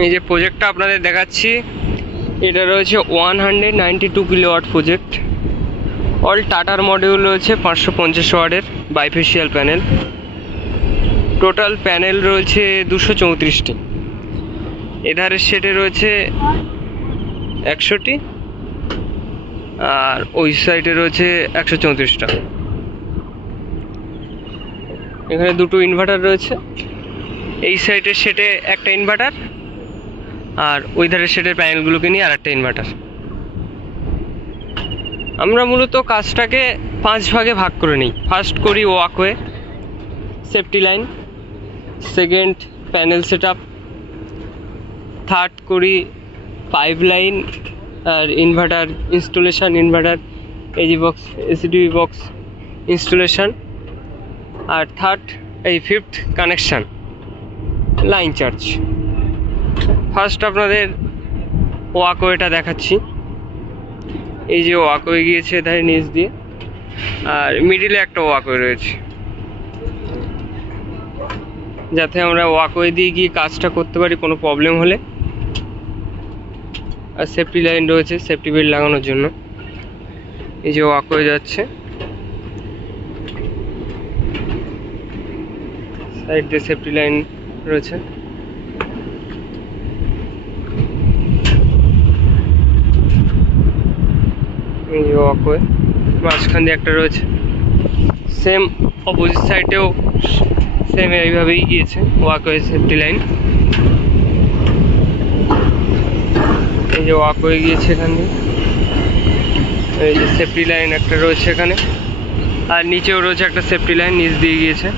এই যে প্রজেক্টটা আপনাদের দেখাচ্ছি, এটা রয়েছে 192 কিলোওয়াট প্রজেক্ট। অল টাটার মডিউল রয়েছে 550 ওয়াটের বাইফেশিয়াল প্যানেল। টোটাল প্যানেল রয়েছে 234টি। এধারের সেটে রয়েছে 100টি, আর ওই সাইডে রয়েছে 134টা। এখানে দুটো ইনভার্টার রয়েছে, এই সাইডের সেটে একটা ইনভার্টার, আর ওই ধারের সেটের প্যানেলগুলোকে নিয়ে আর একটা ইনভার্টার। আমরা মূলত কাজটাকে 5 ভাগে ভাগ করে নিই। ফার্স্ট করি walkway, safety line, second panel set up, third করি পাইপ লাইন আর inverter installation, inverter AG box, ACDB box installation, আর fifth connection, line charge. First আপনাদের ওয়াকওয়েটা দেখাচ্ছি। এই যে ওয়াকওয়ে গিয়েছে ধারে নিচ দিয়ে, আর মিডিলে একটা ওয়াকওয়ে রয়েছে, যাতে আমরা ওয়াকওয়ে দিয়ে গিয়ে কাজটা করতে পারি কোনো প্রবলেম হলে। আর সেফটি লাইন রয়েছে সেফটি বেল্ট লাগানোর জন্য। এই যে ওয়াকওয়ে যাচ্ছে, সাইড দিয়ে সেফটি লাইন রয়েছে। এই যে ওয়াকওয়ে, মাঝখান দিয়ে একটা রয়েছে, সেম অপোজিট সাইডেও সেম এইভাবেই গিয়েছে ওয়াকওয়ে সেফটি লাইন। এই যে ওয়াকওয়ে গিয়েছে এখান দিয়ে, এই যে সেফটি লাইন একটা রয়েছে এখানে, আর নিচেও রয়েছে একটা সেফটি লাইন নিচ দিয়ে গিয়েছে।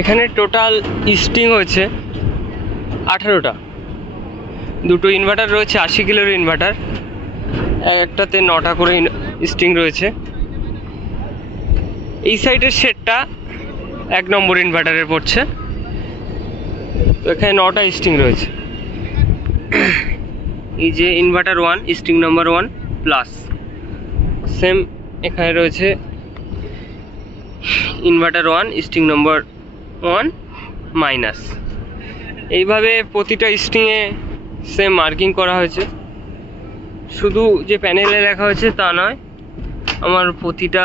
এখানে টোটাল স্টিং হয়েছে 18টা। দুটো ইনভার্টার রয়েছে, 80 কিলোর ইনভার্টার, একটাতে 9টা করে স্টিং রয়েছে। এই সাইডের সেটটা 1 নম্বর ইনভার্টারের পড়ছে, তো এখানে 9টা স্টিং রয়েছে। এই যে inverter 1 string number 1 plus, same এখানে রয়েছে ইনভার্টার 1 স্টিং নাম্বার 1 মাইনাস। এইভাবে প্রতিটা স্টিংয়ে সেম মার্কিং করা হয়েছে। শুধু যে প্যানেলে লেখা হয়েছে তা নয়, আমার প্রতিটা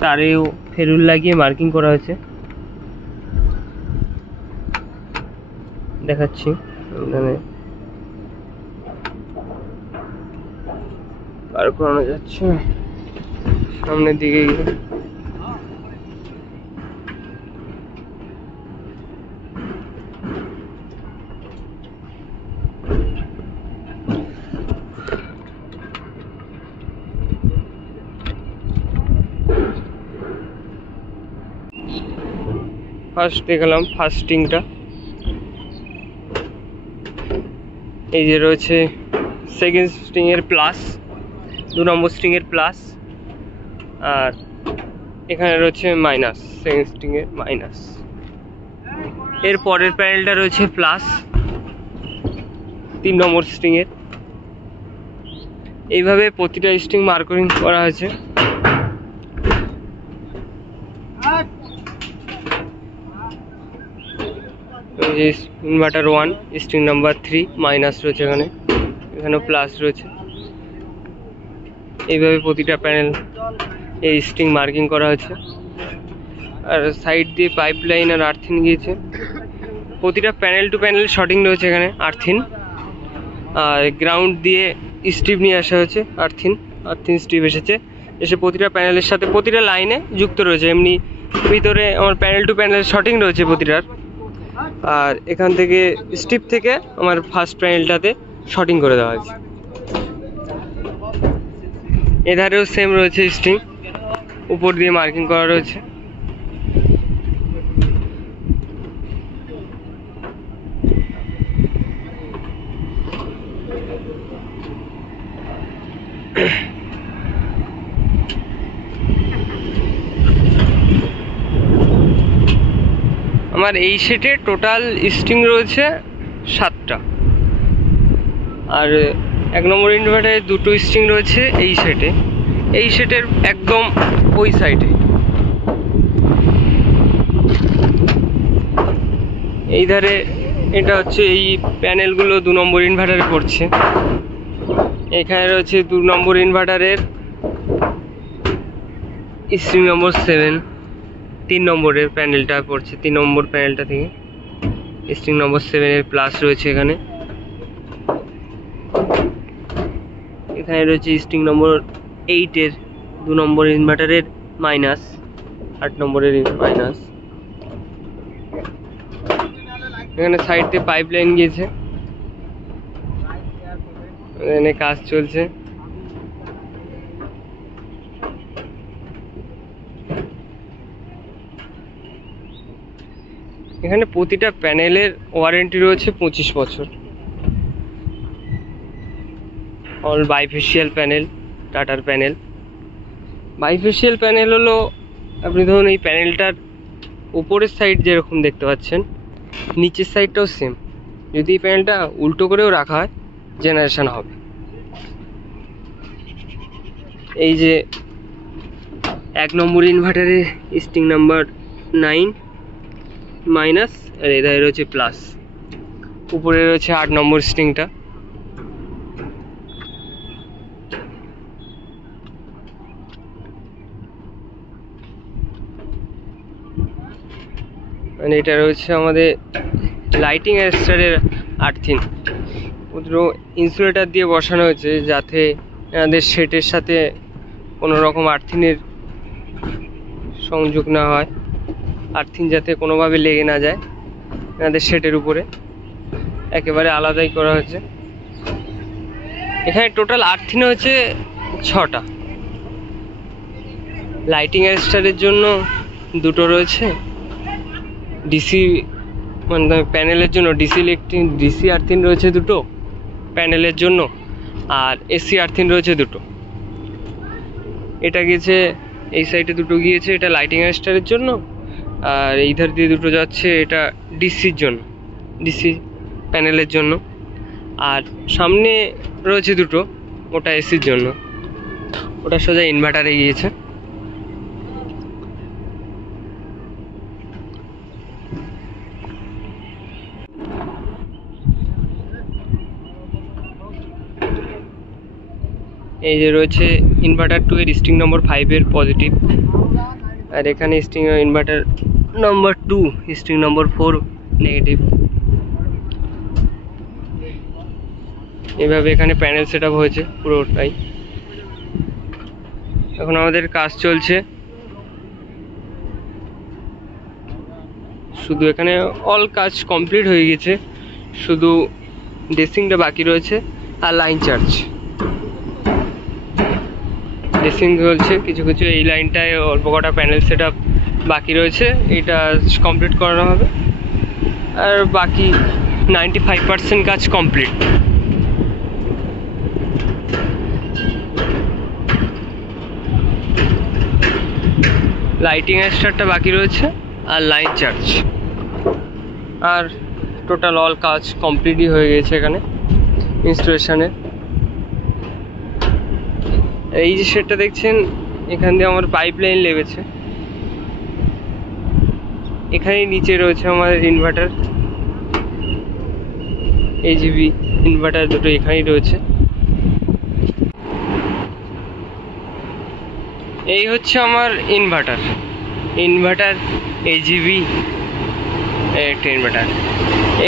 তারেও ফেরুল লাগিয়ে মার্কিং করা হয়েছে, দেখাচ্ছি। এখানে পার করানো যাচ্ছে সামনের দিকে গিয়ে। ফার্স্ট দেখালাম ফার্স্ট স্টিংটা। এই যে রয়েছে সেকেন্ড স্টিং এর প্লাস, 2 নম্বর স্টিং এর প্লাস, আর এখানে রয়েছে মাইনাস, সেকেন্ড স্টিং এর মাইনাস। এর পরের প্যানেলটা রয়েছে প্লাস, 3 নম্বর স্টিং এর। এইভাবে প্রতিটা স্টিং মার্কিং করা হয়েছে। ইনভার্টার 1 স্টিং নাম্বার 3 মাইনাস রয়েছে, এখানেও প্লাস রয়েছে। এইভাবে প্রতিটা প্যানেল এই স্টিং মার্কিং করা হয়েছে। আর সাইড দিয়ে পাইপ লাইন আর আর্থিন গিয়েছে। প্রতিটা প্যানেল টু প্যানেল শর্টিং রয়েছে এখানে আর্থিন, আর গ্রাউন্ড দিয়ে স্ট্রিপ নিয়ে আসা হয়েছে। আর্থিন স্ট্রিপ এসে প্রতিটা প্যানেলের সাথে প্রতিটা লাইনে যুক্ত রয়েছে। এমনি ভিতরে আমার প্যানেল টু প্যানেল শর্টিং রয়েছে প্রতিটার, আর এখান থেকে স্ট্রিপ থেকে আমার ফার্স্ট প্যানেলটাতে শর্টিং করে দেওয়া হয়েছে। এধারেও সেম রয়েছে স্টিং, উপর দিয়ে মার্কিং করা রয়েছে। আমার এই সেটে টোটাল স্টিং রয়েছে 7টা, আর 1 নম্বর ইনভার্টারে 2টো স্টিং রয়েছে এই সেটের একদম ওই সাইডে। এই ধারে এটা হচ্ছে এই প্যানেলগুলো 2 নম্বর ইনভার্টারে পড়ছে। এখানে রয়েছে 2 নম্বর ইনভার্টারের স্ট্রিং নম্বর 7, 3 নম্বরের প্যানেলটা পড়ছে, 3 নম্বর প্যানেলটা থেকে স্ট্রিং নম্বর 7 এর প্লাস রয়েছে। এখানে রয়েছে স্ট্রিং নম্বর 8 এর 2 নম্বর ইনভার্টারের মাইনাস, 8 নম্বরের মাইনাস। এখানে সাইড দিয়ে পাইপ লাইন গিয়েছে, এখানে কাজ চলছে। এখানে প্রতিটা প্যানেলের ওয়ারেন্টি রয়েছে 25 বছর। অল বাইফেশিয়াল প্যানেল, টাটার প্যানেল। বাইফেশিয়াল প্যানেল হলো, আপনি ধরুন এই প্যানেলটার উপরের সাইড যেরকম দেখতে পাচ্ছেন, নিচের সাইডটাও সেম। যদি এই প্যানেলটা উল্টো করেও রাখা হয়, জেনারেশন হবে। এই যে 1 নম্বর ইনভার্টারে স্ট্রিং নাম্বার 9 মাইনাস, আর এধারে রয়েছে প্লাস। উপরে রয়েছে 8 নম্বর স্ট্রিংটা। মানে এটা রয়েছে আমাদের লাইটিং অ্যাডাস্টারের আর্থিং। পুরো ইনসুলেটর দিয়ে বসানো হয়েছে যাতে আমাদের সেটের সাথে কোনো রকম আর্থিংয়ের সংযোগ না হয়, আর্থিং যাতে কোনোভাবে লেগে না যায় আমাদের সেটের উপরে, একেবারে আলাদাই করা হয়েছে। এখানে টোটাল আর্থিং হচ্ছে 6টা। লাইটিং অ্যাডাস্টারের জন্য 2টো রয়েছে, ডিসি মানে প্যানেলের জন্য ডিসি আর্থিং রয়েছে 2টো প্যানেলের জন্য, আর এসি আর্থিং রয়েছে 2টো। এটা গিয়েছে এই সাইডে, 2টো গিয়েছে এটা লাইটিং অ্যাডাস্টারের জন্য, আর এই ধার দিয়ে 2টো যাচ্ছে এটা ডিসির জন্য, ডিসি প্যানেলের জন্য। আর সামনে রয়েছে 2টো, ওটা এসির জন্য, ওটা সোজা ইনভার্টারে গিয়েছে। এই যে রয়েছে ইনভার্টার 2 এর স্ট্রিং নম্বর 5 এর পজিটিভ, আর এখানে স্ট্রিং ইনভার্টার নম্বর 2 স্ট্রিং নম্বর 4 নেগেটিভ। এভাবে এখানে প্যানেল সেট আপ হয়েছে পুরোটাই। এখন আমাদের কাজ চলছে, শুধু এখানে অল কাজ কমপ্লিট হয়ে গেছে, শুধু ড্রেসিংটা বাকি রয়েছে আর লাইন চার্জ। ড্রেসিং চলছে কিছু কিছু, এই লাইনটায় অল্প কটা প্যানেল সেট আপ বাকি রয়েছে, এটা কমপ্লিট করানো হবে। আর বাকি 95% কাজ কমপ্লিট। লাইটিং অ্যাডাস্টারটা বাকি রয়েছে আর লাইন চার্জ, আর টোটাল অল কাজ কমপ্লিটই হয়ে গেছে এখানে ইনস্টলেশনের। এই যে সেটটা দেখছেন, এখান দিয়ে আমার পাইপ লাইন লেগেছে। এখানে নিচে রয়েছে আমাদের ইনভার্টার, এজিবি ইনভার্টার 2টো এখানেই রয়েছে। এই হচ্ছে আমার ইনভার্টার এজিবি একটা ইনভার্টার।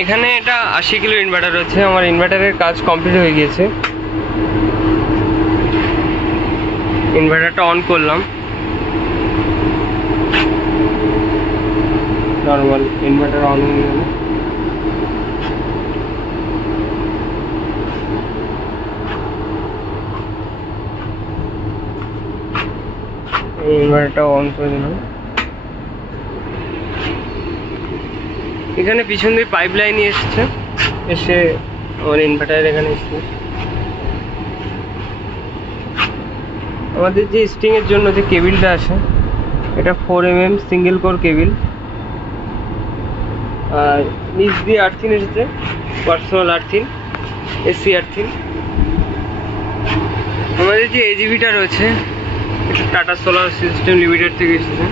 এখানে এটা 80 কিলো ইনভার্টার রয়েছে। আমার ইনভার্টারের কাজ কমপ্লিট হয়ে গিয়েছে। ইনভার্টারটা অন করলাম, নর্মাল ইনভার্টার অন হয়ে গেল। ইনভার্টারটা অন করে দিলাম। এখানে পিছন দিয়ে পাইপ লাইন এসছে, এসে আমার ইনভার্টার এখানে এসছে। আমাদের যে স্ট্রিং এর জন্য যে কেবিলটা আছে, এটা 4 mm সিঙ্গেল কোর কেবিল, আর নিচ দিয়ে আর্থিং এসেছে, পার্সোনাল আর্থিং, এসি আর্থিং। আমাদের যে এজিবিটা রয়েছে, এটা টাটা সোলার সিস্টেম লিমিটেড থেকে এসেছে,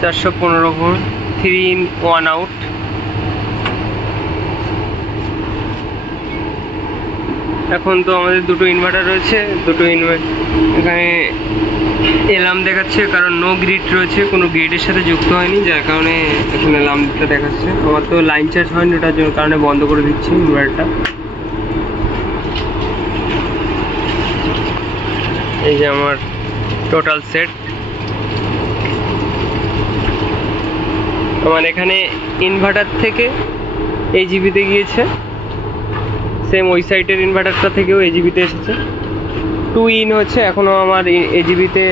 415 ভোল্ট। 3 in 1 out। এখন তো আমাদের দুটো ইনভার্টার রয়েছে, এখানে অ্যালার্ম দেখাচ্ছে, কারণ নো গ্রিড রয়েছে, কোনো গ্রিডের সাথে যুক্ত হয়নি, যার কারণে এখন অ্যালার্মটা দেখাচ্ছে। আমার তো লাইন চার্জ হয়নি, ওটার জন্য কারণে বন্ধ করে দিচ্ছি ইনভার্টারটা। এই যে আমার টোটাল সেট। আমার এখানে ইনভার্টার থেকে এজিবিতে গিয়েছে, সেম ওই সাইডের ইনভার্টারটা থেকেও এজিবিতে এসেছে। 2 in হচ্ছে, এখনও আমার এজিবিতে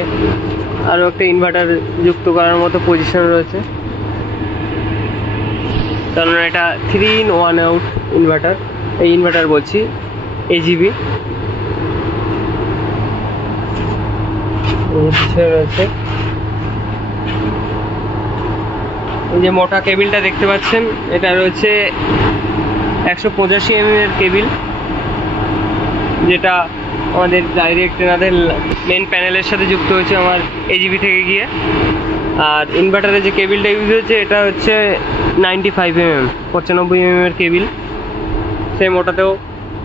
আরও একটা ইনভার্টার যুক্ত করার মতো পজিশন রয়েছে, কারণ এটা 3 in 1 out ইনভার্টার। এই ইনভার্টার বলছি, এজিবি রয়েছে। এই যে মোটা কেবিলটা দেখতে পাচ্ছেন, এটা রয়েছে 185 mm এর কেবিল, যেটা আমাদের ডাইরেক্ট এনাদের মেন প্যানেলের সাথে যুক্ত হয়েছে আমার এজিবি থেকে গিয়ে। আর ইনভার্টারে যে কেবিলটা ইউজ হচ্ছে, এটা হচ্ছে 95 mm 95 mm এর কেবিল। সেম ওটাতেও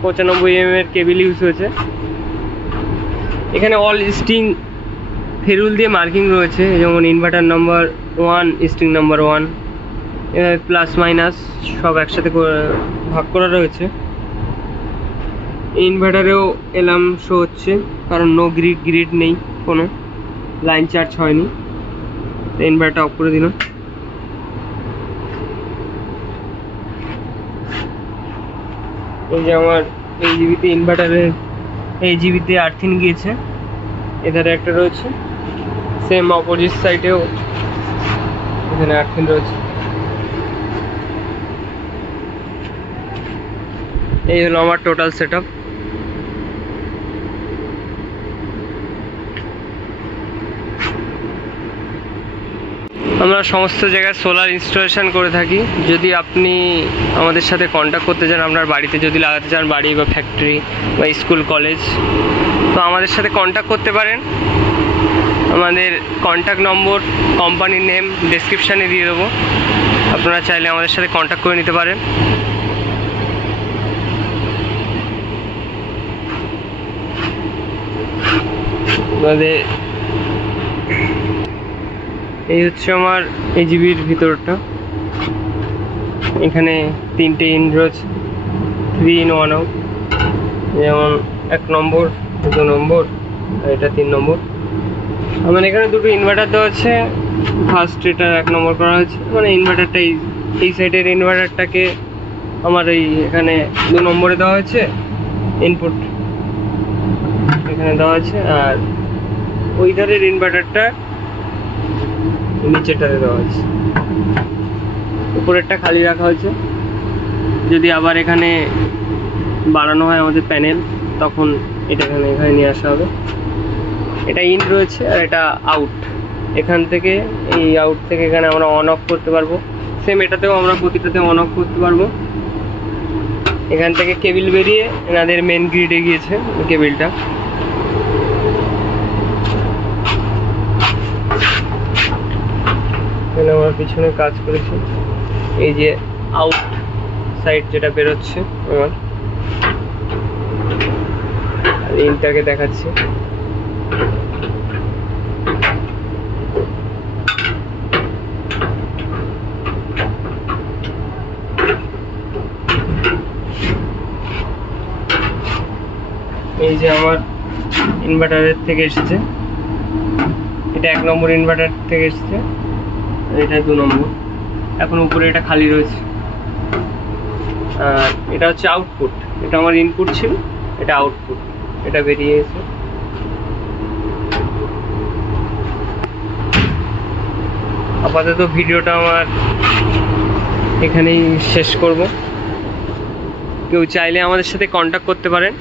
95 mm এর কেবিল ইউজ হয়েছে। এখানে অল স্ট্রিং ফেরুল দিয়ে মার্কিং রয়েছে, যেমন ইনভার্টার নাম্বার 1, স্ট্রিং নাম্বার 1, এভাবে প্লাস মাইনাস সব একসাথে ভাগ করা রয়েছে। ইনভার্টারেও অ্যালার্ম শো হচ্ছে, কারণ নো গ্রিড নেই, কোনো লাইন চার্জ হয়নি। ইনভার্টারটা অফ করে দিলাম। এই যে আমার এইজিবিতে ইনভার্টারের এইজিবিতে আর্থিং গিয়েছে, এধারে একটা রয়েছে, সেম অপোজিট সাইডেও এখানে আর্থিং রয়েছে। এই হলো আমার টোটাল সেট আপ। আমরা সমস্ত জায়গায় সোলার ইনস্টলেশন করে থাকি। যদি আপনি আমাদের সাথে কন্ট্যাক্ট করতে চান, আপনার বাড়িতে যদি লাগাতে চান, বাড়ি বা ফ্যাক্টরি বা স্কুল কলেজ, তো আমাদের সাথে কন্ট্যাক্ট করতে পারেন। আমাদের কন্ট্যাক্ট নম্বর, কোম্পানির নেম ডেসক্রিপশানে দিয়ে দেবো, আপনারা চাইলে আমাদের সাথে কন্ট্যাক্ট করে নিতে পারেন। আমাদের এই হচ্ছে আমার এজিবির ভিতরটা। এখানে 3টে ইন রয়েছে, 3 in 1 out, যেমন 1 নম্বর, 2 নম্বর, আর এটা 3 নম্বর। আমার এখানে দুটো ইনভার্টার দেওয়া আছে। ফার্স্ট এটা 1 নম্বর করা হয়েছে, মানে ইনভার্টারটা এই সাইডের ইনভার্টারটাকে আমার এখানে 2 নম্বরে দেওয়া হয়েছে, ইনপুট এখানে দেওয়া আছে। আর ওই ধারের ইনভার্টারটা নিচেটাতে দেওয়া আছে, উপরেরটা খালি রাখা হয়েছে। যদি আবার এখানে বাড়ানো হয় আমাদের প্যানেল, তখন এটা এখানে নিয়ে আসা হবে। এটা ইন রয়েছে আর এটা আউট। এখান থেকে এই আউট থেকে এখানে আমরা অন অফ করতে পারবো। সেম এটাতেও আমরা প্রতিটাতে অন অফ করতে পারবো। এখান থেকে কেবিল বেরিয়ে এনাদের মেন গ্রিডে গিয়েছে কেবিলটা। এখানে আমার পিছনে কাজ করেছে, এই যে আউট সাইড যেটা বেরোচ্ছে আমার, ইনটাকে দেখাচ্ছি। এই যে আমার ইনভার্টারের থেকে এসেছে, এটা 1 নম্বর ইনভার্টার থেকে এসেছে, এটা 2 নম্বর। এখন উপরে এটা খালি রয়েছে। আর এটা হচ্ছে আউটপুট, এটা আমার ইনপুট ছিল, এটা আউটপুট, এটা বেরিয়ে এসে। আপাতত ভিডিওটা আমার এখানেই শেষ করব। কেউ চাইলে আমাদের সাথে কন্ট্যাক্ট করতে পারেন।